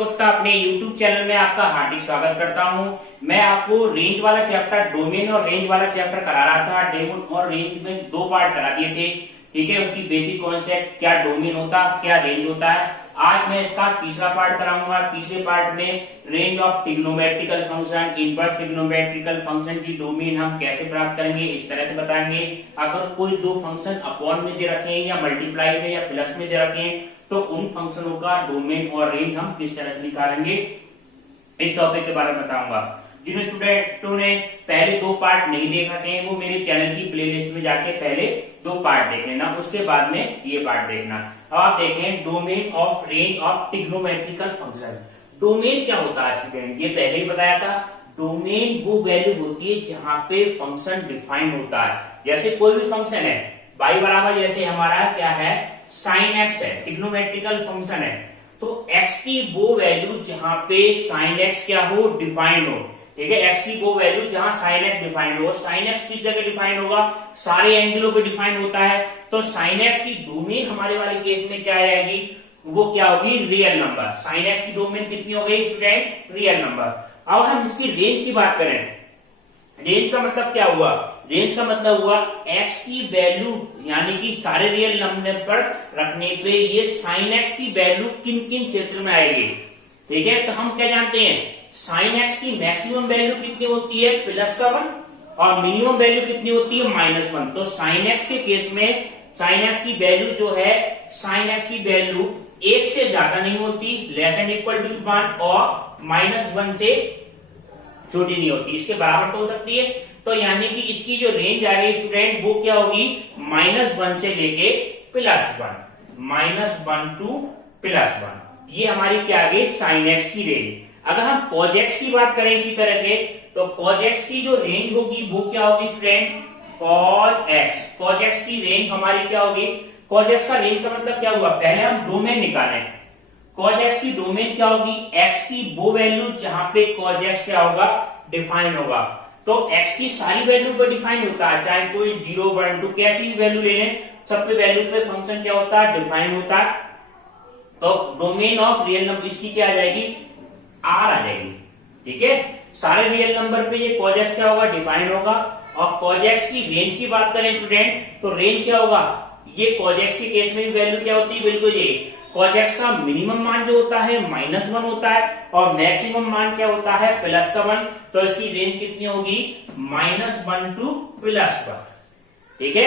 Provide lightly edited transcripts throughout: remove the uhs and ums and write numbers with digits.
गुप्ता अपने YouTube channel में आपका हार्दिक स्वागत करता हूं। मैं आपको रेंज वाला चैप्टर, डोमेन और रेंज वाला चैप्टर करा रहा था। डोमेन और रेंज में दो पार्ट करा दिए थे, ठीक है। उसकी बेसिक कॉन्सेप्ट, क्या डोमेन होता, क्या रेंज होता है। आज मैं इसका तीसरा पार्ट कराऊंगा। तीसरे पार्ट में range of trigonometrical function, inverse trigonometrical function की डोमेन हम कैसे प्राप्त करेंगे, इस तरह से बताएंगे। अगर कोई दो फंक्शन अपॉन में दे रखे हैं या मल्टीप्लाई में या प्लस में दे रखे हैं तो उन फंक्शनों का डोमेन और रेंज हम किस तरह से निकालेंगे, इस टॉपिक के बारे में बताऊंगा। जिन स्टूडेंटों ने पहले दो पार्ट नहीं देख रखे हैं वो मेरे चैनल की प्लेलिस्ट में जाके पहले दो पार्ट देख लेना, उसके बाद में ये पार्ट देखना। अब आप देखें domain of range of trigonometrical function. Domain क्या होता है स्टूडेंट, ये पहले ही बताया था। डोमेन वो वैल्यू होती है जहां पे फंक्शन डिफाइन होता है। जैसे कोई भी फंक्शन है, y बराबर जैसे हमारा क्या है, साइन एक्स है, ट्रिग्नोमेट्रिकल फंक्शन है, तो x की वो वैल्यू जहां पे साइन एक्स क्या हो, डिफाइन हो, ठीक है। x की वो वैल्यू जहां साइन एक्स डिफाइन हो। साइन एक्स किस जगह डिफाइन होगा, सारे एंगलों पे डिफाइन होता है। तो साइन एक्स की डोमेन हमारे वाले केस में क्या आएगी, वो क्या होगी, रियल नंबर। साइन एक्स की डोमेन कितनी हो गई स्टूडेंट, रियल नंबर। अब हम इसकी रेंज की बात करें, रेंज का मतलब क्या हुआ, रेंज का मतलब हुआ x की वैल्यू यानी कि सारे रियल नंबर पर रखने पे ये साइन x की वैल्यू किन किन क्षेत्र में आएगी, ठीक है। तो हम क्या जानते हैं, साइन x की मैक्सिमम वैल्यू कितनी होती है, +1, और मिनिमम वैल्यू कितनी होती है, -1। तो साइन x के केस में साइन x की वैल्यू जो है, साइन x की वैल्यू 1 से ज्यादा नहीं होती, <1 और -1 से छोटी नहीं होती, इसके बराबर तो हो सकती है। तो यानी कि इसकी जो रेंज आ गई स्टूडेंट वो क्या होगी, -1 से लेके +1, -1 to +1। ये हमारी क्या आ गई, साइन एक्स की रेंज। अगर हम कॉज एक्स की बात करें इसी तरह से, तो कॉज एक्स की जो रेंज होगी वो क्या होगी student, cos x. Cos x की रेंज हमारी क्या होगी, कॉज एक्स का रेंज का मतलब क्या हुआ, पहले हम डोमेन निकालें। कॉज एक्स की डोमेन क्या होगी, एक्स की वो वैल्यू जहां पे कॉज एक्स क्या होगा, डिफाइन होगा। तो x की सारी वैल्यू पर डिफाइन होता है, चाहे कोई 0, 1, 2 कैसी भी वैल्यू ले लें, सब पे वैल्यू पे फंक्शन क्या होता है, डिफाइन होता है। तो डोमेन ऑफ रियल नंबर इसकी क्या आ जाएगी, R आ जाएगी, ठीक है। सारे रियल नंबर पे ये cos x क्या होगा, डिफाइन होगा। और cos x की रेंज की बात करें स्टूडेंट, तो रेंज क्या होगा, ये cos x के केस में भी वैल्यू क्या होती है, बिल्कुल ये cos x का मिनिमम मान जो होता है -1 होता है और मैक्सिमम मान क्या होता है, +1। तो इसकी रेंज कितनी होगी, -1 to +1, ठीक है।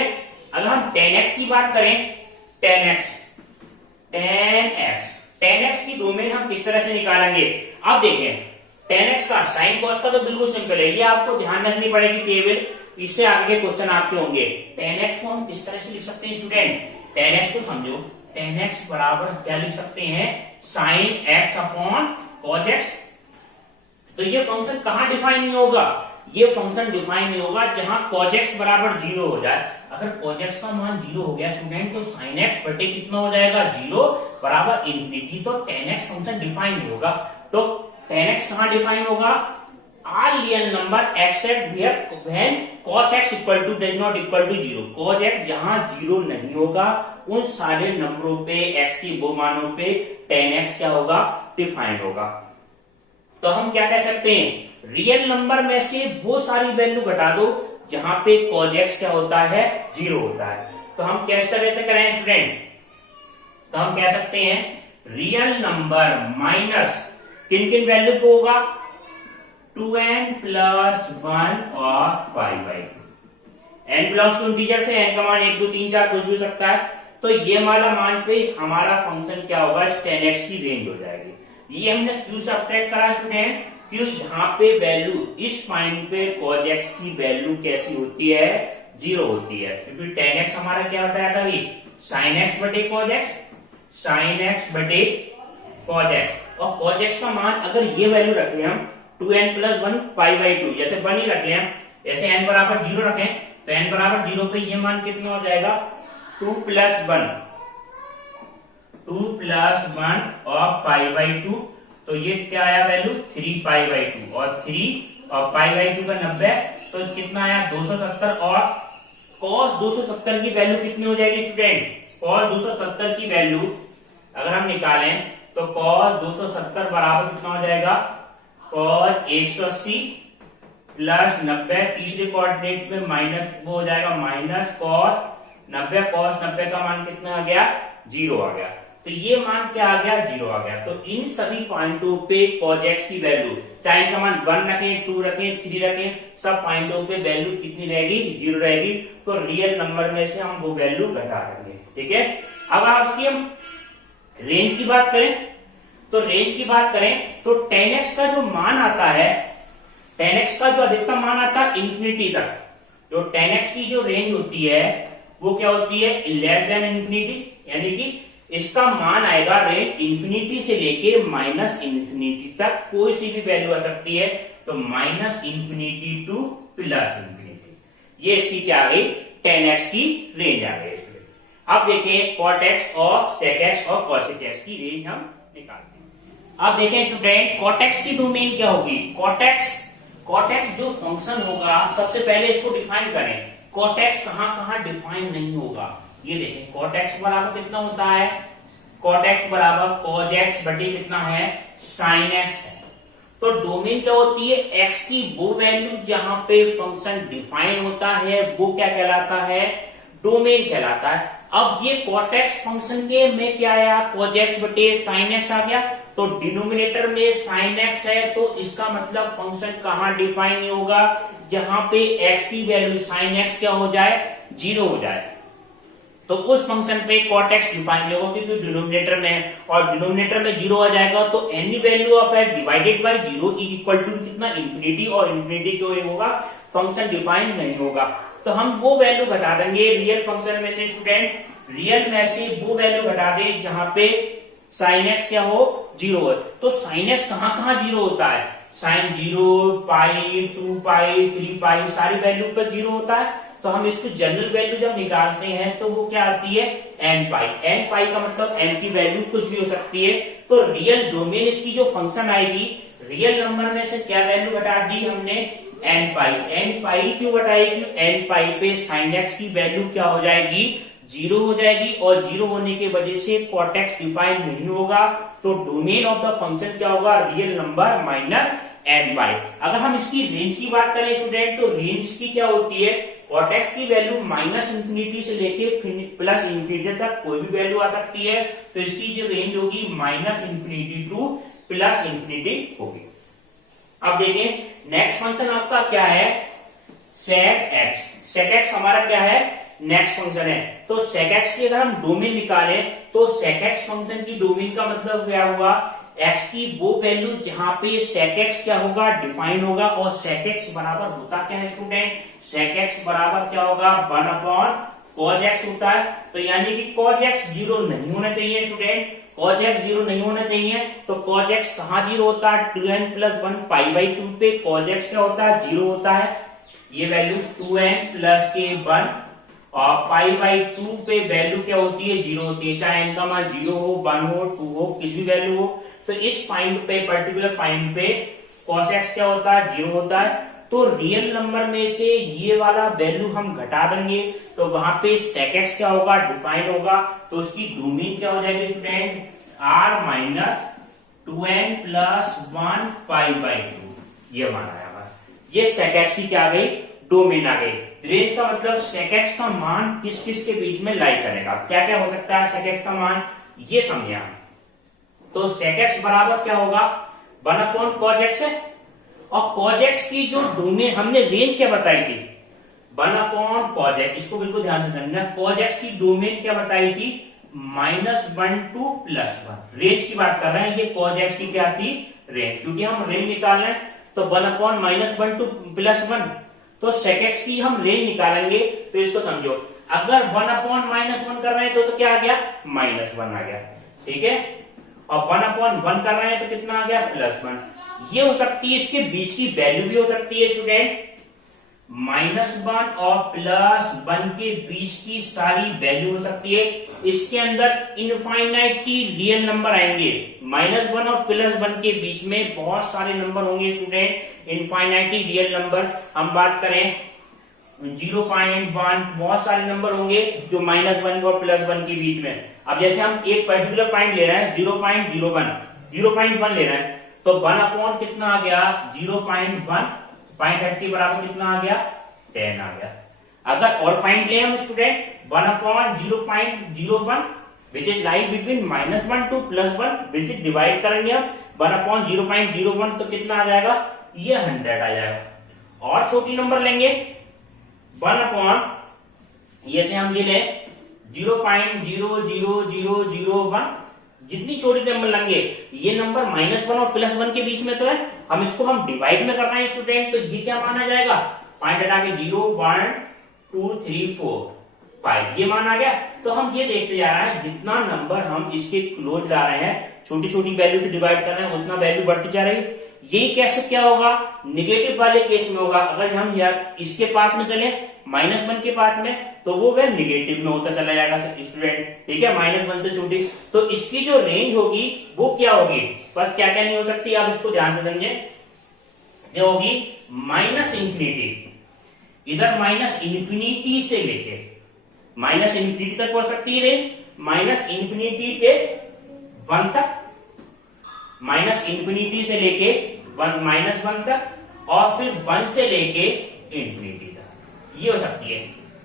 अगर हम 10x की बात करें, 10x की डोमेन हम किस तरह से निकालेंगे। अब देखें 10x का साइन कॉस का तो बिल्कुल सिंपल है, ये आपको ध्यान रखनी पड़ेगी टेबल, इससे आगे के क्वेश्चन आपके होंगे। 10x को हम किस तरह से लिख सकते हैं स्टूडेंट, 10x को समझो, 10x बराबर क्या लिख सकते हैं, sine x upon cos x। तो ये फंक्शन कहां डिफाइन नहीं होगा, ये फंक्शन डिफाइन नहीं होगा जहां cos x बराबर 0 हो जाए। अगर cos x का मान 0 हो गया स्टूडेंट, तो sin x बटे कितना हो जाएगा, 0 बराबर ∞। तो 10x फंक्शन डिफाइन नहीं होगा। तो 10x कहां डिफाइन होगा, all real number except when cos x does not equal to 0। cos x जहां 0 नहीं होगा उन सारे नंबरों पे, x की वो मानों पे 10x क्या होगा, डिफाइन होगा। तो हम क्या कह सकते हैं, रियल नंबर में से वो सारी वैल्यू घटा दो जहां पे cos x क्या होता है, 0 होता है। तो हम किस तरह से करें स्टूडेंट, तो हम कह सकते हैं रियल नंबर माइनस किन किन वैल्यू को होगा, 2n + 1 और y/2। n belongs to integer से n का मान 1, 2, 3, 4 कुछ भी हो सकता है। तो ये वाला मान पे हमारा फंक्शन क्या होगा, 10x की रेंज हो जाएगी। ये हमने क्यों सब्ट्रैक्ट करा स्टूडेंट, क्यों यहाँ पे वैल्यू इस पॉइंट पे cos x की वैल्यू कैसी होती है, 0 होती है। क्योंकि 10x हमारा क्या बताया था अभी, sin x बटे cos x, sin x बटे cos x। और cos x का मान अगर ये वैल्यू रख लें हम 2n + 1 π/2, जैसे 1 ही रख लें हम, ऐसे n बराबर 0 रखें तो n बराबर 0 पे ये मान कितना हो जाएगा, 2 + 1 और π/2। तो ये क्या आया वैल्यू, 3 π/2 और 3 और π/2 का 90, तो कितना आया 270। और cos 270 की वैल्यू कितनी हो जाएगी स्टूडेंट, cos 270 की वैल्यू अगर हम निकालें तो cos 270 बराबर कितना हो जाएगा, cos 180 प्लस 90, तीसरे कोऑर्डिनेट में माइनस वो हो जाएगा माइनस cos 90, cos 90 का मान कितना आ गया, 0 आ गया। तो ये मान क्या आ गया, 0 आ गया। तो इन सभी पॉइंटों पे cos x की वैल्यू, चाहे इनका मान 1 रखें, 2 रखें, 3 रखें, सब पॉइंटों पे वैल्यू कितनी रहेगी, 0 रहेगी। तो रियल नंबर में से हम वो वैल्यू घटा देंगे। ठीक है, अब आपकी हम रेंज की बात करें, तो रेंज की बात करें तो 10x का जो मान आता है, 10x का जो अधिकतम मान आता है इंफिनिटी तक, जो 10x की जो रेंज होती है वो क्या होती है, लेस देन इंफिनिटी, यानी कि इसका मान आएगा रेंज इंफिनिटी से लेके माइनस इंफिनिटी तक, कोई सी भी वैल्यू आ सकती है। तो minus infinity two plus infinity, ये इसकी क्या आ गई, 10x की रेंज आ गई। अब देखें cot x और sec x और cosec x की रेंज हम निकालते हैं। अब देखें स्टूडेंट, cot x की डोमेन क्या होगी, cot x जो फंक्शन होगा, सबसे पहले इसको डिफाइन करें। cot x कहां डिफाइन नहीं होगा, ये देखें cot x बराबर कितना होता है, cot x बराबर cos x बटे कितना है, sin x है। तो डोमेन क्या होती है, x की वो वैल्यू जहां पे फंक्शन डिफाइन होता है वो क्या कहलाता है, डोमेन कहलाता है। अब ये cot x फंक्शन के में क्या आया, cos x बटे sin x आ गया, तो डिनोमिनेटर में sin x है, तो इसका मतलब फंक्शन कहां डिफाइन नहीं होगा, जहां पे x की वैल्यू sin x क्या हो जाए, 0 हो जाए, तो उस फंक्शन पे cot x डिफाइन नहीं होगा, क्योंकि डिनोमिनेटर में, और डिनोमिनेटर में 0 आ जाएगा तो any value of x divided by 0 is equal to कितना, इंफिनिटी, और इंफिनिटी क्यों होगा, फंक्शन डिफाइन नहीं होगा। तो हम वो वैल्यू घटा देंगे रियल फंक्शन में से स्टूडेंट, रियल में से वो वैल्यू घटा दे जहां पे sin x क्या हो, 0 है। तो sin x कहां 0 होता है, sin 0, पाई, 2 पाई, 3 पाई, सारी वैल्यू पर 0 होता है। तो हम इसको जनरल वैल्यू जब निकालते हैं तो वो क्या आती है, n पाई। n पाई का मतलब n की वैल्यू कुछ भी हो सकती है। तो रियल डोमेन इसकी जो फंक्शन आएगी, रियल नंबर में से क्या वैल्यू घटा दी हमने, n पाई। n पाई क्यों घटाएगी, n पाई पे sin x की वैल्यू क्या हो जाएगी, 0 हो जाएगी, और 0 होने की वजह से cot x डिफाइन नहीं होगा। तो डोमेन ऑफ द फंक्शन क्या होगा, रियल नंबर माइनस n पाई। अगर हम इसकी रेंज की बात करें स्टूडेंट, तो रेंज की क्या होती है, cot x की वैल्यू माइनस इंफिनिटी से लेके प्लस इंफिनिटी तक कोई भी वैल्यू आ सकती है। तो इसकी जो रेंज होगी minus infinity two plus infinity होगी। अब देखें नेक्स्ट फंक्शन आपका क्या है, sec x। sec x हमारा क्या है, नेक्स्ट फंक्शन है। तो sec x की अगर हम डोमेन निकालें, तो sec x फंक्शन की डोमेन का मतलब क्या हुआ, x की वो वैल्यू जहां पे sec x क्या होगा, डिफाइन होगा। और sec x बराबर होता क्या है स्टूडेंट, sec x बराबर क्या होगा, 1 अपॉन cos x होता है। तो यानी कि cos x 0 नहीं होना चाहिए स्टूडेंट, cos x 0 नहीं होना चाहिए। तो cos x कहां 0 होता है, 2n प्लस 1 पाई बाई 2 पे cos x क्या होता है, 0 होता है। ये वैल्यू 2n प्लस के 1 और पाई बाई 2 पे वैल्यू क्या होती है, 0 होती है। चाहे n का मान 0 हो, 1 हो, 2 हो, किसी भी वैल्यू हो। तो इस पॉइंट पे, पर्टिकुलर पॉइंट पे cos x क्या होता है, 0 होता है। तो रियल नंबर में से ये वाला वैल्यू हम घटा देंगे, तो वहां पे sec x क्या होगा, डिफाइन होगा। तो उसकी डोमेन क्या हो जाएगी student, r minus 2n plus 1 pi by 2, ये मान आया। ये sec x की क्या आ गई, डोमेन आ गई। रेंज का मतलब sec x का मान किस किस के बीच में लाई करेगा, क्या क्या हो सकता है sec x का मान, ये समझे। तो sec x बराबर क्या होगा, 1 अपॉन cos x है। और cos x की जो डोमेन हमने रेंज क्या बताई थी, 1 अपॉन cos x, इसको बिल्कुल ध्यान से समझना। cos x की डोमेन क्या बताई थी, -1 टू +1। रेंज की बात कर रहे हैं, ये cos x की क्या थी, रेंज, क्योंकि हम रेंज निकाल रहे हैं। तो 1 अपॉन -1 टू +1, तो sec x की हम रेंज निकालेंगे। तो इसको समझो, अगर 1 अपॉन -1 कर रहे हैं तो क्या आ गया, -1 आ गया, ठीक है। और 1 अपॉन 1 कर रहे हैं तो कितना आ गया, +1। ये हो सकती है, इसके बीच की वैल्यू भी हो सकती है स्टूडेंट, -1 और +1 के बीच की सारी वैल्यू हो सकती है। इसके अंदर इनफाइनाइटली रियल नंबर आएंगे, -1 और +1 के बीच में बहुत सारे नंबर होंगे स्टूडेंट, इनफाइनाइटली रियल नंबर। हम बात करें 0.1, बहुत सारे नंबर होंगे जो -1 और +1 के बीच में। अब जैसे हम एक पर्टिकुलर पॉइंट ले रहे हैं 0.01 ले रहे हैं, तो 1 अपॉन कितना आ गया 0.1, पॉइंट हट के बराबर कितना आ गया 10 आ गया। अगर और पॉइंट ले हम student 1 upon 0.01 which is like between -1 to +1, which is divide करेंगे हम 1 अपॉन 0.01 तो कितना आ जाएगा ये 100 आ जाएगा। और छोटी नंबर लेंगे 1 अपॉन ये से हम ये ले 0.00001, जितनी छोटी नंबर लेंगे ये नंबर -1 और +1 के बीच में तो है, हम इसको हम डिवाइड में करना है स्टूडेंट, तो ये क्या माना जाएगा पॉइंट हटा के 0 1 2 3 4 5 ये मान आ गया। तो हम ये देखते जा रहे हैं जितना नंबर हम इसके क्लोज ला रहे हैं, छोटी छोटी वैल्यू से डिवाइड कर रहे हैं, उतना वैल्यू बढ़ती जा रही है। यही कैसे क्या होगा निगेटिव वाले केस में होगा। अगर हम यार इसके पास में चले -1 के पास में तो वो वह निगेटिव में होता चला जाएगा स्टूडेंट, ठीक है, -1 से छोटी। तो इसकी जो रेंज होगी वो क्या होगी, बस क्या क्या नहीं हो सकती आप इसको ध्यान से समझे, जो होगी -इंफिनिटी, इधर -इंफिनिटी से लेके -इंफिनिटी तक हो सकती है रेंज, -इंफिनिटी पे 1 तक, -इंफिनिटी से लेके -1 तक, और फिर 1 से लेके इंफिनिटी तक ये हो सकती है।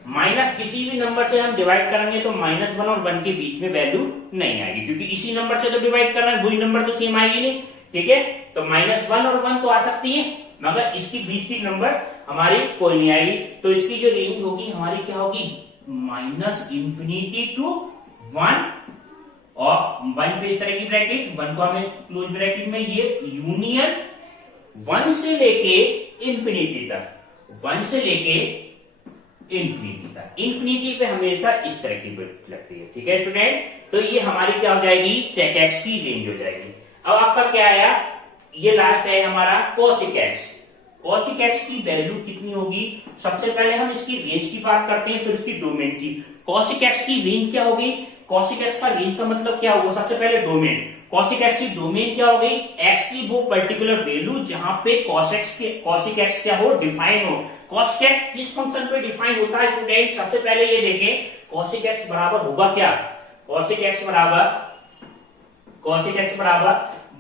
माइनस किसी भी नंबर से हम डिवाइड करेंगे तो -1 और 1 के बीच में वैल्यू नहीं आएगी, क्योंकि इसी नंबर से तो डिवाइड कर रहे हैं, वही नंबर तो सेम आएगी नहीं, ठीक है। तो -1 और 1 तो आ सकती है, मगर इसकी बीच की नंबर हमारी कोई नहीं आएगी। तो इसकी जो रेंज होगी हमारी क्या होगी -इंफिनिटी टू 1, और 1 पे इस तरह की ब्रैकेट, 1 को हमें क्लोज ब्रैकेट में ये यूनियन 1 से लेके इंफिनिटी तक, 1 से लेके इंफिनिटी तक, इंफिनिटी पे हमेशा इस तरह की ब्रैकेट लगती है, ठीक है स्टूडेंट। तो ये हमारी क्या हो जाएगी sec x की रेंज हो जाएगी। अब आपका क्या आया, ये लास्ट है हमारा cosec x। cosec x की वैल्यू कितनी होगी, सबसे पहले हम इसकी रेंज की बात करते हैं, फिर उसकी डोमेन की। cosec x की रेंज क्या होगी, cosec x का रेंज का मतलब क्या होगा, सबसे पहले डोमेन, cosec x की डोमेन क्या हो गई, x की वो पर्टिकुलर वैल्यू जहां पे cosec x क्या हो डिफाइन हो। cosec x किस फंक्शन पे डिफाइन होता है स्टूडेंट, सबसे पहले ये देखें cosec x बराबर होगा क्या, cosec x बराबर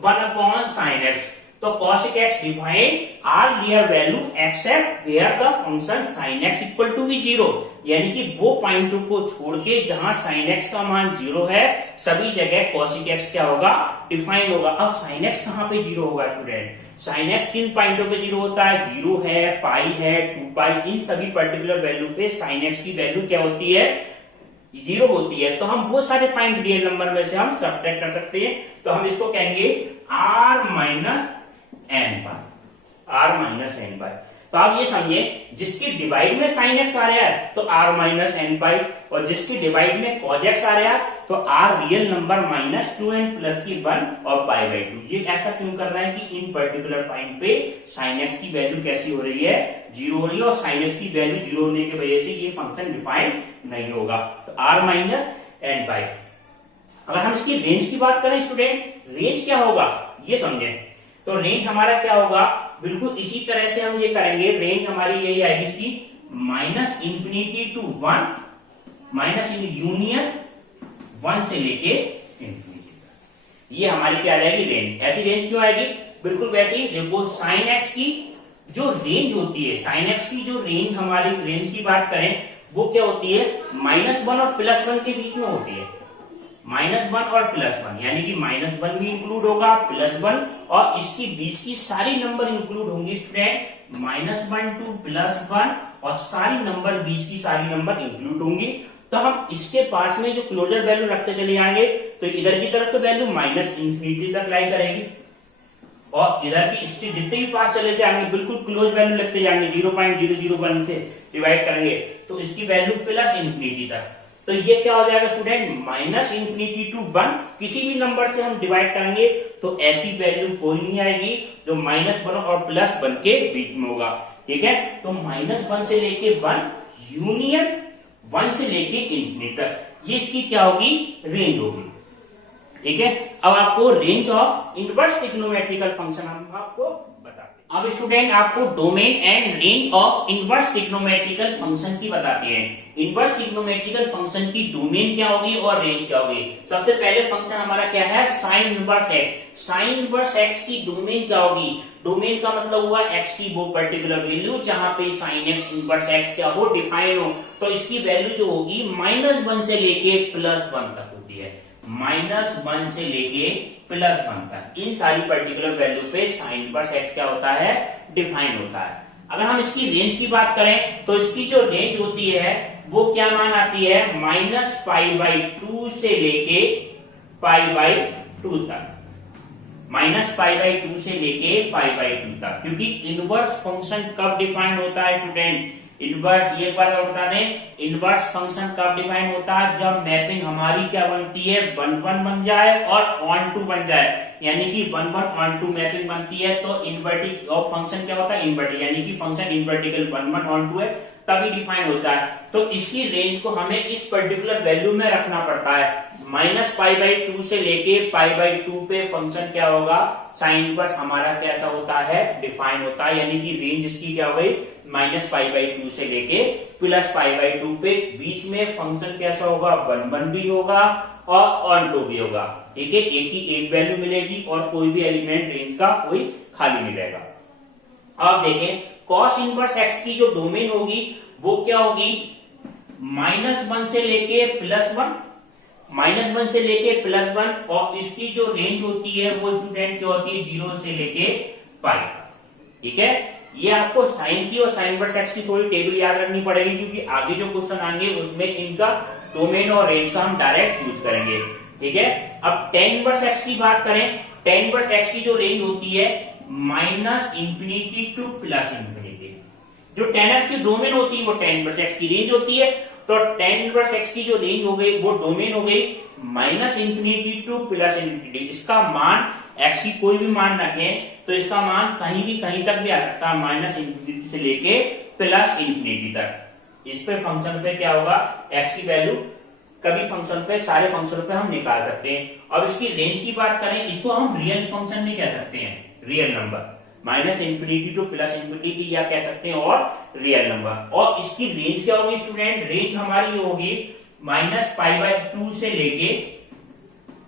1 अपॉन sin x। तो cosec x define are real value except where the function sin x equal to be 0, यानी कि वो पॉइंटों को छोड़ के जहां sin x का मान 0 है सभी जगह cosec x क्या होगा डिफाइन होगा। अब sin x कहां पे 0 होगा स्टूडेंट, sin x किन पॉइंटों पे 0 होता है, 0 है, पाई है, 2 पाई, इन सभी पर्टिकुलर वैल्यू पे sin x की वैल्यू क्या होती है 0 होती है। तो हम वो सारे पॉइंट रियल नंबर में से हम सब्ट्रैक्ट कर सकते हैं, तो हम इसको कहेंगे r माइनस n पाई। तो आप ये समझिए जिसकी डिवाइड में sin x आ रहा है तो r माइनस n पाई, और जिसकी डिवाइड में cos x आ रहा है तो r real number -2n plus की 1 और पाई बाई 2। ये ऐसा क्यों कर रहा है कि इन पर्टिकुलर पॉइंट पे sin x की वैल्यू कैसी हो रही है 0 हो रही है, और sin x की वैल्यू 0 होने की वजह से ये फंक्शन डिफाइन नहीं होगा। तो r माइनस n पाई। अगर हम इसकी रेंज की बात करें स्टूडेंट, रेंज क्या होगा ये समझे, तो रेंज हमारा क्या होगा बिल्कुल इसी तरह से हम ये करेंगे, रेंज हमारी यही आएगी इसकी -इंफिनिटी टू 1, माइनस यूनियन 1 से लेके इंफिनिटी तक, ये हमारी क्या आ जाएगी रेंज। ऐसी रेंज क्यों आएगी, बिल्कुल वैसे ही देखो sin x की जो रेंज होती है, sin x की जो रेंज हमारी रेंज की बात करें वो क्या होती है -1 और +1 के बीच में होती है, -1 और +1, यानी कि -1 भी इंक्लूड होगा, +1, और इसकी बीच की सारी नंबर इंक्लूड होंगी स्टूडेंट, -1 टू +1, और सारी नंबर बीच की सारी नंबर इंक्लूड होंगी। तो हम इसके पास में जो क्लोजर वैल्यू रखते चले जाएंगे तो इधर की तरफ तो वैल्यू -इंफिनिटी तक लाई करेगी, और इधर की इसके जितने भी पास चले जाएंगे बिल्कुल क्लोज वैल्यू लगते जाएंगे, 0.001 से डिवाइड करेंगे तो इसकी वैल्यू +इंफिनिटी तक। तो ये क्या हो जाएगा स्टूडेंट -इंफिनिटी टू 1, किसी भी नंबर से हम डिवाइड करेंगे तो ऐसी वैल्यू कोई नहीं आएगी जो -1 और +1 के बीच में होगा, ठीक है। तो -1 से लेके 1 यूनियन 1 से लेके इंफिनिटी तक, ये इसकी क्या होगी रेंज होगी, ठीक है। अब आपको range of inverse trigonometrical function हम आपको बताते हैं। अब स्टूडेंट आपको domain and range of inverse trigonometrical function की बताते हैं। इनवर्स ट्रिग्नोमेट्रिकल फंक्शन की डोमेन क्या होगी और रेंज क्या होगी। सबसे पहले फंक्शन हमारा क्या है, sine inverse x. Sine inverse x की डोमेन क्या होगी, डोमेन का मतलब हुआ एक्स की वो पर्टिकुलर वैल्यू जहां पे साइन एक्स इनवर्स एक्स क्या हो, डिफाइन हो। तो इसकी वैल्यू जो होगी -1 से लेके +1 तक होती है, -1 से लेके +1 तक। इन सारी पर्टिकुलर वैल्यू पे साइन इनवर्स एक्स क्या होता है, डिफाइन होता है। अगर हम इसकी रेंज की बात करें तो इसकी जो रेंज होती है वो क्या मान आती है, -π/2 से लेके π/2 तक, -π/2 से लेके π/2 तक। क्योंकि इनवर्स फंक्शन कब डिफाइन होता है स्टूडेंट, इनवर्स, ये बात और बता दें, इनवर्स फंक्शन कब डिफाइन होता है, जब मैपिंग हमारी क्या बनती है, 1 1 बन जाए और ऑन टू बन जाए। यानी कि 1 1 ऑन टू मैपिंग बनती है तो इन्वर्टिक और फंक्शन क्या होता है, इन्वर्टिक, यानी कि फंक्शन इन्वर्टिकल 1 1 ऑन टू है तभी डिफाइन होता है। तो इसकी रेंज को हमें इस पर्टिकुलर वैल्यू में रखना पड़ता है, -π/2 से लेके π/2 पे फंक्शन क्या होगा, साइन इनवर्स हमारा कैसा होता है, डिफाइन होता है। यानी कि रेंज इसकी क्या हो गई, -π/2 से लेके +π/2 पे, बीच में फंक्शन कैसा होगा, 1 1 भी होगा और ऑन टू भी होगा। ठीक है, एक ही एक वैल्यू मिलेगी और कोई भी एलिमेंट रेंज का कोई खाली नहीं रहेगा। अब देखें कॉस इनवर्स एक्स की जो डोमेन होगी वो क्या होगी, -1 से लेके +1, -1 से लेके +1, और इसकी जो रेंज होती है वो स्टूडेंट क्या होती है, 0 से लेके π। ठीक है, ये आपको साइन की और साइन इनवर्स एक्स की थोड़ी टेबल याद रखनी पड़ेगी क्योंकि आगे जो क्वेश्चन आएंगे उसमें इनका डोमेन और रेंज का हम डायरेक्ट यूज करेंगे। ठीक है, अब tan इनवर्स एक्स की बात करें, tan इनवर्स एक्स की जो रेंज होती है -∞ टू +∞। जो tan एक्स की डोमेन होती है वो tan इनवर्स एक्स की रेंज होती है। तो tan इनवर्स एक्स की जो रेंज हो गई वो डोमेन हो गई -∞ टू +∞। इसका मान x की कोई भी मान रखें तो इसका मान कहीं भी कहीं तक भी आ सकता है, -∞ से लेके +∞ तक। इस पे फंक्शन पे क्या होगा, x की वैल्यू कभी फंक्शन पे, सारे फंक्शन पे हम निकाल सकते हैं। अब इसकी रेंज की बात करें, इसको हम रियल फंक्शन भी कह सकते हैं, रियल नंबर, -∞ टू +∞ भी या कह सकते हैं, और रियल नंबर। और इसकी रेंज क्या होगी स्टूडेंट, रेंज हमारी होगी -π/2 से लेके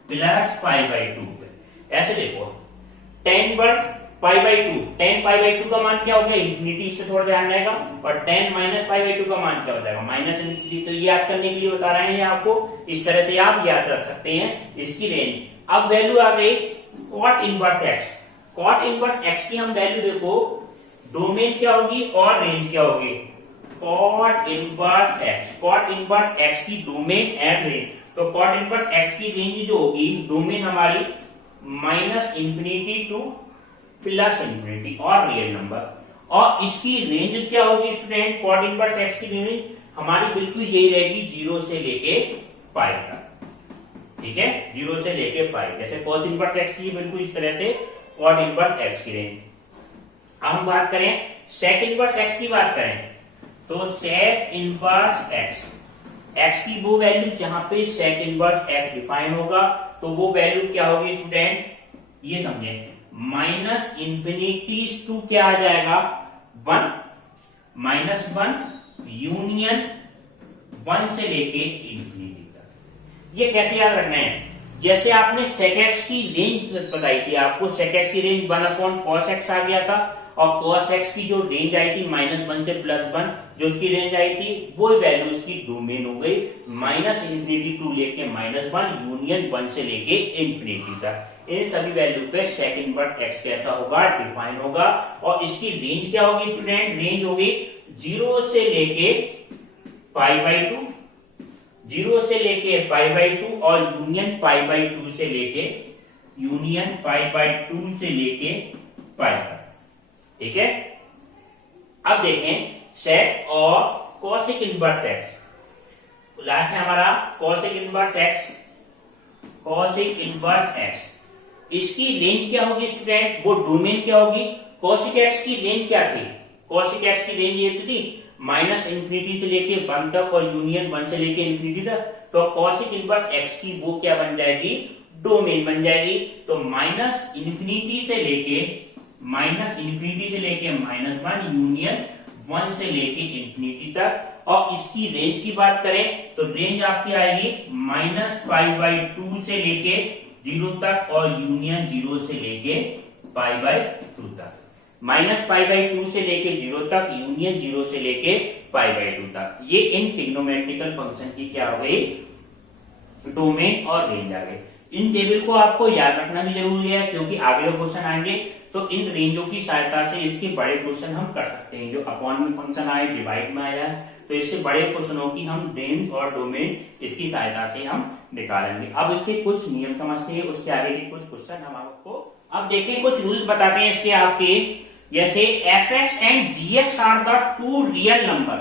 +π/2 पे। ऐसे देखो tan इनवर्स π/2, tan π/2 का मान क्या हो गया, इंफिनिटी, इससे थोड़ा ध्यान रहेगा। और tan -π/2 का मान क्या हो जाएगा, -∞। तो ये याद करने के लिए बता रहे हैं आपको, इस तरह से आप याद रख सकते हैं इसकी रेंज। अब वैल्यू आ गई cot inverse x. cot inverse x की हम वैल्यू देखो, डोमेन क्या होगी और रेंज क्या होगी, cot inverse x. cot inverse x की डोमेन एंड रेंज, तो cot इनवर्स एक्स की रेंज जो होगी, डोमेन हमारी -∞ टू +∞ और रियल नंबर, और इसकी रेंज क्या होगी स्टूडेंट, cot इनवर्स एक्स की रेंज हमारी बिल्कुल यही रहेगी, 0 से लेके π तक। ठीक है, 0 से लेके π, जैसे cos इनवर्स एक्स की बिल्कुल इस तरह से cot इनवर्स एक्स की रेंज। अब हम बात करें sec इनवर्स एक्स की बात करें, तो sec इनवर्स एक्स, एक्स की वो वैल्यू जहां पे sec इनवर्स एक्स डिफाइन होगा, तो वो वैल्यू क्या होगी स्टूडेंट, ये समझे, -∞ टू क्या आ जाएगा, 1, -1 यूनियन 1 से लेके ∞ तक। ये कैसे याद रखना है, जैसे आपने sec x की रेंज बताई थी, आपको sec x की रेंज 1/cos x आ गया था, और cos x की जो रेंज आई थी -1 से +1, जो उसकी रेंज आई थी वो वैल्यू इसकी डोमेन हो गई -∞ टू लेके -1 यूनियन 1 से लेके ∞ तक। इन सभी वैल्यू पे sec इनवर्स x कैसा होगा, डिफाइन होगा। और इसकी रेंज क्या होगी स्टूडेंट, रेंज होगी 0 से लेके π/2, 0 से लेके π/2 और यूनियन π/2 से लेके, यूनियन π/2 से लेके π तक। ठीक है, अब देखें sec और cosec इनवर्स x। लास्ट है हमारा cosec inverse x, cosec inverse x, इसकी रेंज क्या होगी स्टूडेंट, वो डोमेन क्या होगी, cosec x की रेंज क्या थी, cosec x की रेंज ये थी -∞ से लेके 1 तक और यूनियन 1 से लेके ∞ तक। तो cosec इनवर्स x की वो क्या बन जाएगी, डोमेन बन जाएगी। तो -∞ से लेके माइनस इन्फिनिटी से लेके -1 यूनियन 1 से लेके इंफिनिटी तक। और इसकी रेंज की बात करें तो रेंज आपकी आएगी -π/2 से लेके 0 तक और यूनियन 0 से लेके π/2 तक। -π/2 से लेके 0 तक, यूनियन 0 से लेके π/2 तक। ये इन ट्रिग्नोमेट्रिकल फंक्शन की क्या हो गई, डोमेन और रेंज आ गई। इन टेबल को आपको याद रखना भी जरूरी है, क्योंकि आगे क्वेश्चन आएंगे तो इन रेंजों की सहायता से इसके बड़े क्वेश्चन हम कर सकते हैं। जो अपॉन में फंक्शन आए, डिवाइड में आया है, तो इससे बड़े क्वेश्चनों की हम रेंज और डोमेन इसकी सहायता से हम निकालेंगे। अब इसके कुछ नियम समझते हैं, उसके आगे के कुछ क्वेश्चन हम आपको अब देखें। कुछ रूल्स बताते हैं इसके आपके, जैसे fx and gx are the two real number,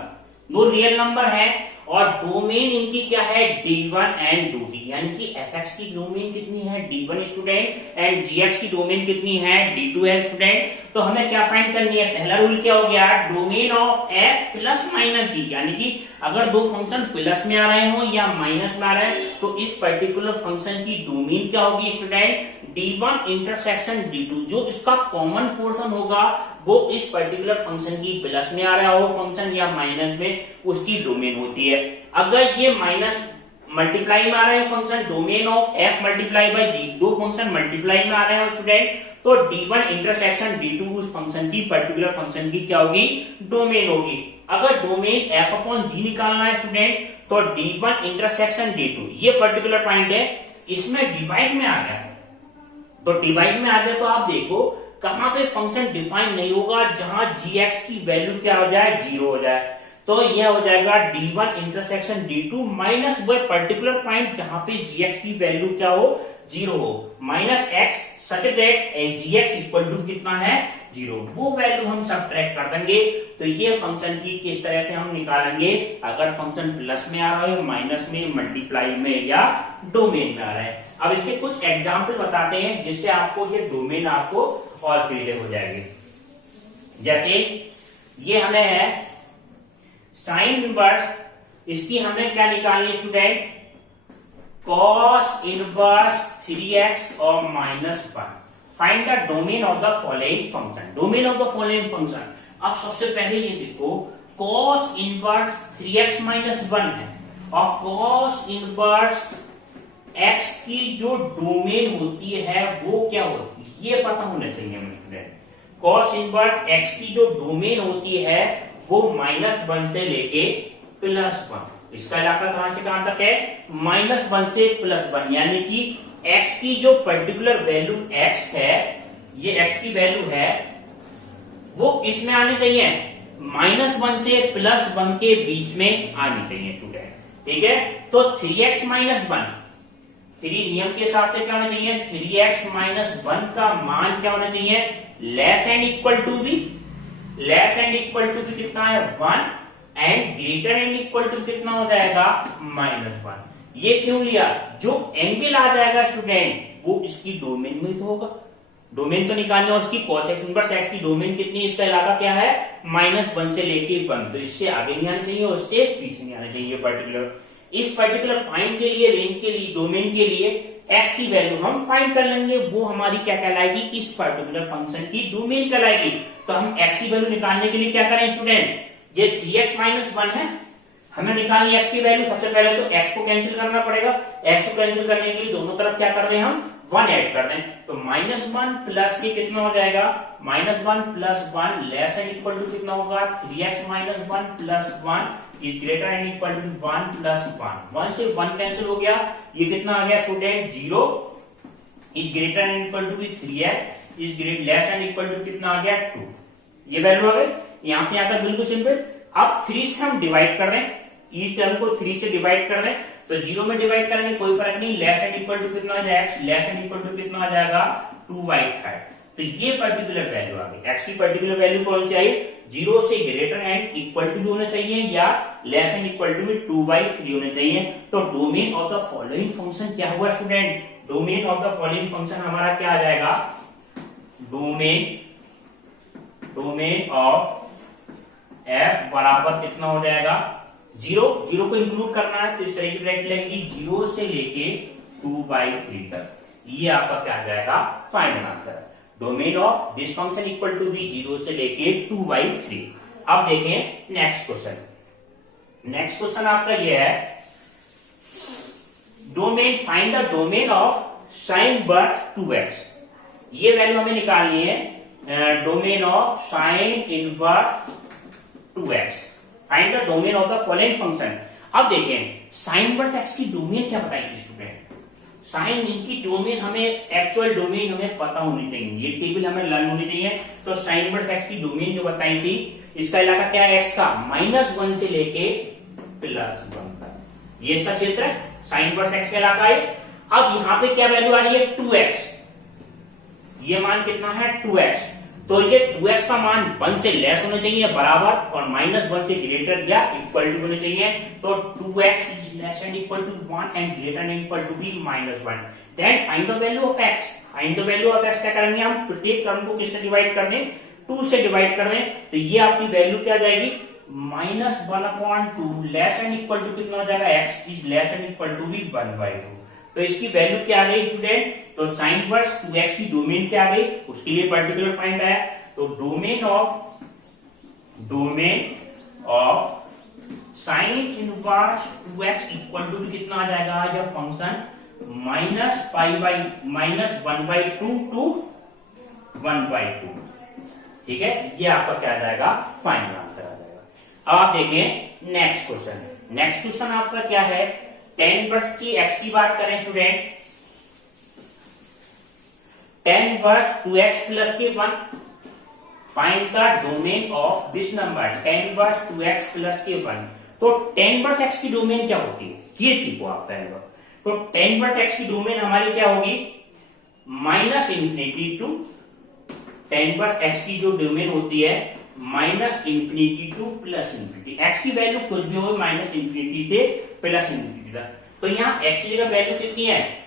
दो रियल नंबर है और डोमेन इनकी क्या है, d1 एंड d2, यानी कि fx की डोमेन कितनी है, d1 स्टूडेंट, एंड gx की डोमेन कितनी है, d2 है स्टूडेंट। तो हमें क्या फाइंड करनी है, पहला रूल क्या हो गया, domain of f plus minus g, यानी कि अगर दो फंक्शन प्लस में आ रहे हो या माइनस में आ रहे हैं तो इस पर्टिकुलर फंक्शन की डोमेन क्या होगी स्टूडेंट, d1 इंटरसेक्शन d2। जो इसका कॉमन पोर्शन होगा वो इस पर्टिकुलर फंक्शन की प्लस में आ रहा हो फंक्शन या माइनस में, उसकी डोमेन होती है। अगर ये माइनस मल्टीप्लाई में आ रहे हैं function, domain of f multiply by g, दो फंक्शन मल्टीप्लाई में आ रहे हैं स्टूडेंट, तो d1 इंटरसेक्शन d2 उस फंक्शन की पर्टिकुलर फंक्शन की क्या होगी, डोमेन होगी। अगर डोमेन f अपॉन g निकालना है स्टूडेंट तो d1 इंटरसेक्शन d2, ये पर्टिकुलर पॉइंट है, इसमें डिवाइड में आ गया, तो डिवाइड में आ गया तो आप देखो कहां पे फंक्शन डिफाइन नहीं होगा, जहां gx की वैल्यू क्या हो जाए, 0 हो जाए, तो यह हो जाएगा d1 इंटरसेक्शन d2 माइनस वह पर्टिकुलर पॉइंट जहां पे gx की वैल्यू क्या हो, 0 हो, minus x such that gx equal to कितना है, 0। वो वैल्यू हम सब्ट्रैक्ट कर देंगे। तो ये फंक्शन की किस तरह से हम निकालेंगे, अगर फंक्शन प्लस में आ रहा है, माइनस में, मल्टीप्लाई में या डोमेन में आ रहा है। अब इसके कुछ एग्जाम्पल बताते हैं जिससे आपको ये डोमेन आपको और क्लियर हो जाएगी। जैसे ये हमें है साइन इनवर्स, इसकी हमें क्या निकालनी है स्टूडेंट, कॉस इनवर्स 3x और -1। Find the domain of the following function, domain of the following function. अब सबसे पहले ये देखो, कॉस इनवर्स 3x -1 है और कॉस इनवर्स x की जो डोमेन होती है वो क्या होती है, ये पता होना चाहिए हमें स्टूडेंट। कॉस इनवर्स x की जो डोमेन होती है वो -1 से लेके +1, इसका इलाका कहां से कहां तक है, -1 से +1, यानी कि x की जो पर्टिकुलर वैल्यू x है, ये x की वैल्यू है, वो किस में आनी चाहिए, -1 से +1 के बीच में आनी चाहिए स्टूडेंट, ठीक है। तो 3x -1, 3 नियम के हिसाब से क्या होना चाहिए, 3x -1 का मान क्या होना चाहिए, लेस एंड इक्वल टू भी, लेस एंड इक्वल टू भी कितना है, 1, and greater and equal to कितना हो जाएगा, -1। ये क्यों लिया, जो एंगल आ जाएगा स्टूडेंट वो इसकी डोमेन में तो होगा, डोमेन तो निकालना है उसकी, cos x इनवर्स x की डोमेन कितनी, इसका इलाका क्या है, -1 से लेके 1, तो इससे आगे नहीं आना चाहिए, उससे पीछे नहीं आना चाहिए पर्टिकुलर। इस पर्टिकुलर पॉइंट के लिए, रेंज के लिए, डोमेन के लिए x की वैल्यू हम फाइंड कर लेंगे, वो हमारी क्या कहलाएगी, इस पर्टिकुलर फंक्शन की डोमेन कहलाएगी। तो हम x की वैल्यू निकालने के लिए क्या करें स्टूडेंट, ये 3x -1 है, हमें निकालनी x की वैल्यू। सबसे पहले तो x को कैंसिल करना पड़ेगा, x को कैंसिल करने के लिए दोनों तरफ क्या कर रहे हैं हम, 1 ऐड कर दें, तो -1 प्लस के कितना हो जाएगा, -1 + 1 लेस एंड इक्वल टू कितना होगा, 3x -1 + 1 is greater and equal to 1 + 1, 1 से 1 कैंसिल हो गया, ये कितना आ गया student, 0 is greater and equal to 3x is great less and equal to कितना आ गया, 2। ये वैल्यू आ गई, यहां से यहां तक बिल्कुल सिंपल। अब 3 से हम डिवाइड कर दें, इस टर्म को 3 से डिवाइड कर दें, तो 0 में डिवाइड करेंगे कोई फर्क नहीं, लेस एंड इक्वल टू कितना आ जाएगा, x less and equal to कितना आ जाएगा, 2y5। तो ये पर्टिकुलर वैल्यू आ गई, x की पर्टिकुलर वैल्यू कौन सी आई, 0 से ग्रेटर एंड इक्वल टू भी होना चाहिए या लेस एंड इक्वल टू भी 2y3 होना चाहिए। तो domain of the following function क्या हुआ student, domain of the following function हमारा क्या आ जाएगा, डोमेन ऑफ f बराबर कितना हो जाएगा, 0 को इंक्लूड करना है तो इस तरह की ब्रैकेट लगेगी, 0 से लेके 2/3 तक। ये आपका क्या आ जाएगा, final answer. Domain of this function equal to be 0 से लेके 2/3। अब देखें नेक्स्ट क्वेश्चन। नेक्स्ट क्वेश्चन आपका ये है, domain, find the domain of sine inverse 2x। ये वैल्यू हमें निकालनी है, domain of sine inverse 2x। Find the domain of the following function. अब देखें साइन इनवर्स x की डोमेन क्या बताई थी स्टूडेंट? साइन इनकी डोमेन हमें, एक्चुअल डोमेन हमें पता होनी चाहिए, ये टेबल हमें लर्न होनी चाहिए। तो साइन इनवर्स x की डोमेन जो बताई थी, इसका इलाका क्या है x का, -1 से लेके +1 तक। ये इसका क्षेत्र है, साइन इनवर्स x का इलाका है। अब यहां पे क्या वैल्यू आ रही है, 2x। ये मान कितना है, 2x। तो ये 2x का मान 1 से लेस होना चाहिए, बराबर, और -1 से ग्रेटर या इक्वल टू होना चाहिए। तो 2x is less and equal to 1 and greater and equal to be -1। Then find the value of x। Find the value of x क्या करेंगे हम, प्रत्येक टर्म को किससे डिवाइड कर दें, 2 से डिवाइड कर दें। तो ये आपकी वैल्यू क्या आ जाएगी, -1/2 लेस एंड इक्वल टू कितना हो जाएगा, x is less and equal to be 1/2। तो इसकी वैल्यू क्या आ गई स्टूडेंट, तो साइन इनवर्स 2x की डोमेन क्या आ गई, उसके लिए पर्टिकुलर पॉइंट आया। तो domain of sine inverse 2x equal to कितना आ जाएगा, यह फंक्शन -1/2 टू 1/2। ठीक है, ये आपका क्या आ जाएगा, फाइनल आंसर आ जाएगा। अब आप देखें नेक्स्ट क्वेश्चन। नेक्स्ट क्वेश्चन आपका क्या है, tan इनवर्स की x की बात करें student, tan inverse 2x plus के 1। Find the domain of this number, tan inverse 2x plus के 1। तो tan इनवर्स x की डोमेन क्या होती है, ये ठीक हो आप पहले। तो tan इनवर्स x की डोमेन हमारी क्या होगी, -∞ टू, tan इनवर्स x की जो डोमेन होती है -∞ टू +∞। x की वैल्यू कुछ भी हो, -∞ से +∞ तक। तो यहाँ x की जगह वैल्यू कितनी है,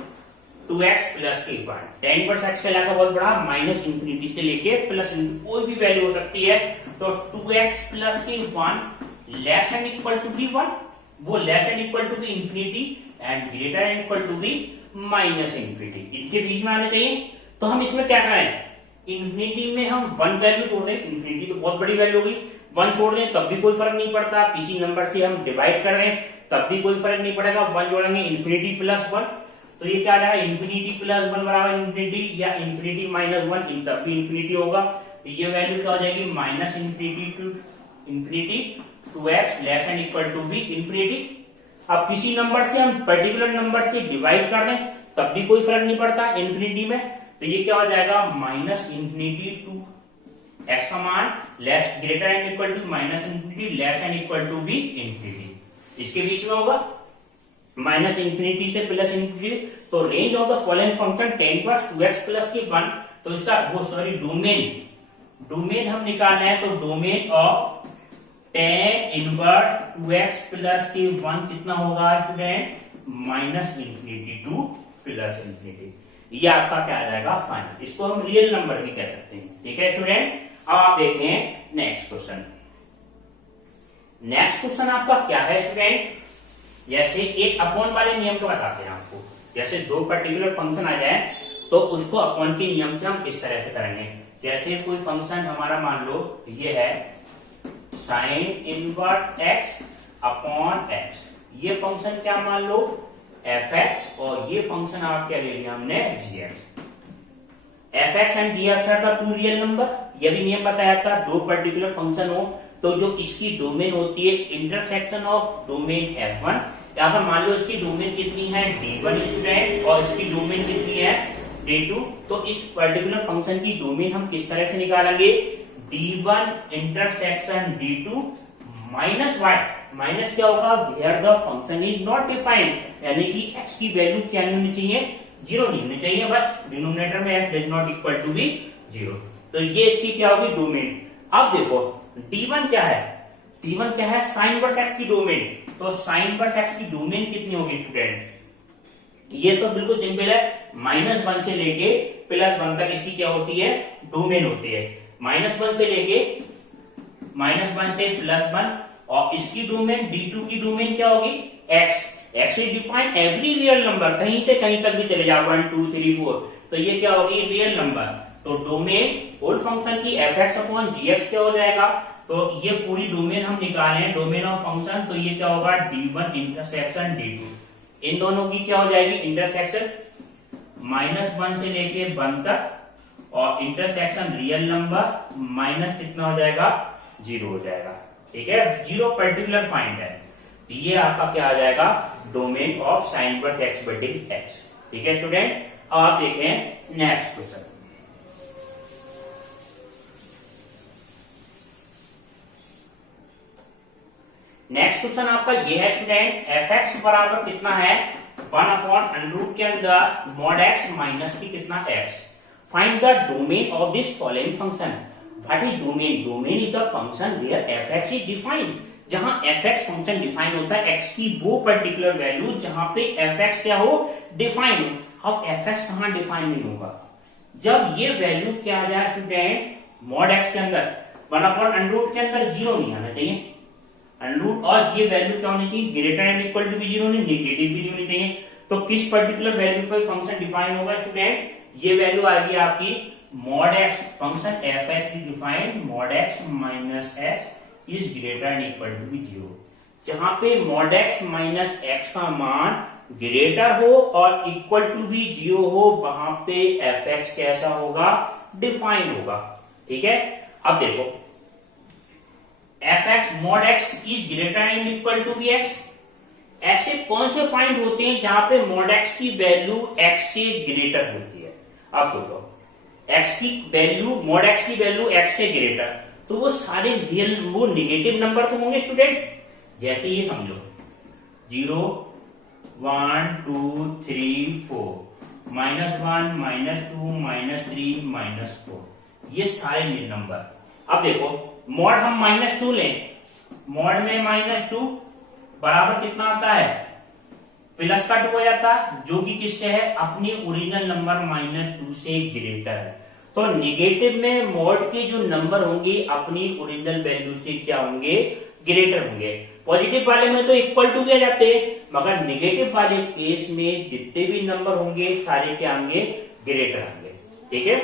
2x प्लस के 1। tan इनवर्स x का इलाका बहुत बड़ा, -∞ से लेके +∞, कोई भी वैल्यू हो सकती है। तो 2x प्लस के 1 less and equal to be 1, वो less and equal to be infinity and greater and equal to be -∞। इनके बीच में आना चाहिए। तो हम इसमें क्या करें, इंफिनिटी में हम 1 वैल्यू छोड़ दें, इंफिनिटी तो बहुत बड़ी वैल्यू होगी, 1 छोड़ दें तब भी कोई फर्क नहीं पड़ता। किसी नंबर से हम डिवाइड कर दें तब भी कोई फर्क नहीं पड़ेगा, 1 जोड़ेंगे, इंफिनिटी प्लस 1। तो ये क्या आएगा, इंफिनिटी प्लस 1 बराबर इंफिनिटी, या इंफिनिटी -1, इन तब भी इंफिनिटी होगा। तो ये वैल्यू क्या हो जाएगी, -∞ to infinity 2x less and equal to be infinity. अब किसी नंबर से हम पर्टिकुलर नंबर से डिवाइड कर दें तब भी कोई फर्क नहीं पड़ता इंफिनिटी में। तो ये क्या हो जाएगा, -∞ टू x का मान less greater and equal to -∞ less and equal to be infinity. इसके बीच में होगा -∞ से +∞। तो range of the following function tan inverse 2x plus के 1। तो इसका डोमेन हम निकालना है। तो domain of tan inverse 2x plus के 1 कितना होगा स्टूडेंट, -∞ टू +∞। ये आपका क्या आ जाएगा, फाइनल। इसको हम रियल नंबर भी कह सकते हैं। ठीक है स्टूडेंट, अब आप देखें नेक्स्ट क्वेश्चन। नेक्स्ट क्वेश्चन आपका क्या है स्टूडेंट, जैसे एक अपॉन वाले नियम को बताते हैं आपको। जैसे दो पर्टिकुलर फंक्शन आ जाए तो उसको अपॉन के नियम से हम इस तरह से करेंगे। जैसे कोई फंक्शन हमारा मान लो ये है sine inverse x upon x, ये फंक्शन क्या मान लो f(x), और ये फंक्शन आप क्या ले लिया हमने, g(x). f(x) and g(x) are the two real number. ये भी नियम बताया था, दो पर्टिकुलर फंक्शन हो तो जो इसकी डोमेन होती है इंटरसेक्शन ऑफ डोमेन f1। यहाँ पर मान लो इसकी डोमेन कितनी है, d1 स्टूडेंट, और इसकी डोमेन कितनी है, d2। तो इस पर्टिकुलर फंक्शन की डोमेन हम किस तरह से निकालेंगे, d1 इंटरसेक्शन d2 माइनस वाट, माइनस क्या होगा, where the function is not defined, यानी कि x की वैल्यू क्या नहीं होनी चाहिए, 0 नहीं होनी चाहिए, बस डिनोमिनेटर में x does not equal to be 0। तो ये इसकी क्या होगी, डोमेन। अब देखो d1 क्या है, d1 क्या है, साइन इनवर्स x की डोमेन। तो साइन इनवर्स x की डोमेन कितनी होगी स्टूडेंट, ये तो बिल्कुल सिंपल है, -1 से लेके +1 तक इसकी क्या होती है, डोमेन होती है। -1 से लेके -1 से +1, और इसकी डोमेन d2 की डोमेन क्या होगी, x is define every real number, कहीं से कहीं तक भी चले जाओ, 1 2 3 4, तो ये क्या होगी, रियल नंबर। तो डोमेन होल फंक्शन की एफ एक्स अपॉन जी एक्स क्या हो जाएगा, तो ये पूरी डोमेन हम निकाले हैं डोमेन ऑफ फंक्शन, तो ये क्या होगा D1 इंटरसेक्शन D2, इन दोनों की क्या हो जाएगी इंटरसेक्शन -1 से लेके 1 तक, और इंटरसेक्शन रियल नंबर माइनस कितना हो जाएगा 0 हो जाएगा। ठीक है, 0 पर्टिकुलर पॉइंट है, तो ये आपका क्या आ जाएगा domain of sine inverse x बटे एक्स। ठीक है स्टूडेंट, अब आप देखें नेक्स्ट क्वेश्चन। नेक्स्ट क्वेश्चन आपका ये है स्टूडेंट, एफ एक्स बराबर कितना है 1/√, के अंदर मॉड एक्स माइनस की कितना x, find the domain of this following function. What is domain, domain is the function where f x is defined, जहां एफ एक्स फंक्शन डिफाइन होता है एक्स की वो पर्टिकुलर वैल्यू जहां पे एफ एक्स क्या हो डिफाइन हो। अब एफ एक्स कहां डिफाइन नहीं होगा, जब ये वैल्यू क्या आ जाए स्टूडेंट मॉड एक्स के अंदर 1/√, के अंदर 0 नहीं आना चाहिए √, और ये वैल्यू क्या होनी चाहिए ग्रेटर एंड इक्वल टू भी 0 नहीं, नेगेटिव भी नहीं होनी चाहिए। तो किस पर्टिकुलर वैल्यू पर फंक्शन डिफाइन होगा स्टूडेंट, ये वैल्यू आएगी आपकी mod x, function f x is defined mod x minus x is greater and equal to भी 0, जहां पे मॉड एक्स माइनस एक्स का मान ग्रेटर हो और इक्वल टू भी 0 हो, वहां पे एफ एक्स कैसा होगा डिफाइन होगा। ठीक है, अब देखो f x mod x is greater and equal to भी एक्स, ऐसे कौन से पॉइंट होते हैं जहां पे मॉड एक्स की वैल्यू एक्स से ग्रेटर होती है। अब सोचो एक्स की वैल्यू मॉड एक्स की वैल्यू एक्स से ग्रेटर, तो वो सारे रियल वो निगेटिव नंबर तो होंगे स्टूडेंट, जैसे ये समझो 0 1 2 3 4 -1 -2 -3 -4, ये सारे नंबर। अब देखो मॉड हम -2 लें, मॉड में -2 बराबर कितना आता है प्लस का 2 हो जाता है, जो कि किससे है अपनी ओरिजिनल नंबर -2 से ग्रेटर है। तो निगेटिव में मॉड के जो नंबर होंगे अपनी ओरिजिनल वैल्यू से क्या होंगे ग्रेटर होंगे। पॉजिटिव वाले में तो इक्वल टू के जाते हैं, मगर निगेटिव वाले केस में जितने भी नंबर होंगे सारे क्या होंगे ग्रेटर होंगे। ठीक है,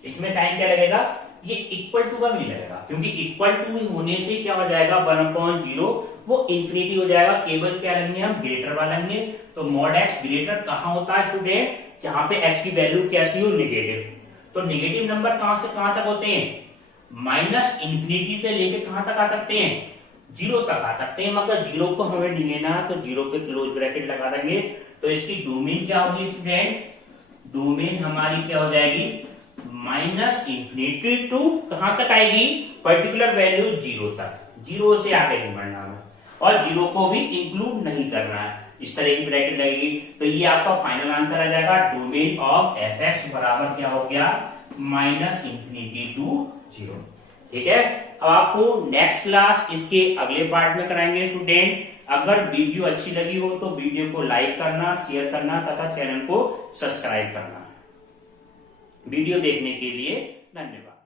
इसमें साइन क्या लगेगा, ये इक्वल टू का भी नहीं लगेगा, क्योंकि इक्वल टू होने से क्या हो जाएगा 1/0 वो इंफिनिटी हो जाएगा, केवल क्या लेंगे हम ग्रेटर वाला लेंगे। तो मॉड एक्स ग्रेटर कहां होता है स्टूडेंट, जहां पे एक्स की वैल्यू कैसी हो नेगेटिव। तो नेगेटिव नंबर कहां से कहां तक होते हैं -इंफिनिटी से लेके कहां तक आ सकते हैं 0 तक आ सकते हैं, मगर 0 को हमें नहीं लेना, तो 0 पे क्लोज ब्रैकेट लगा देंगे। तो इसकी डोमेन क्या होगी स्टूडेंट, डोमेन हमारी क्या हो जाएगी -इंफिनिटी टू कहां तक आएगी पर्टिकुलर वैल्यू 0 तक, 0 से आगे नहीं बढ़ना है और 0 को भी इंक्लूड नहीं करना है, इस तरह की ब्रैकेट लगेगी। तो ये आपका फाइनल आंसर आ जाएगा डोमेन ऑफ एफ एक्स बराबर क्या हो गया -इंफिनिटी टू 0। ठीक है, अब आपको नेक्स्ट क्लास इसके अगले पार्ट में कराएंगे स्टूडेंट। अगर वीडियो अच्छी लगी हो तो वीडियो को लाइक करना, शेयर करना तथा चैनल को सब्सक्राइब करना। वीडियो देखने के लिए धन्यवाद।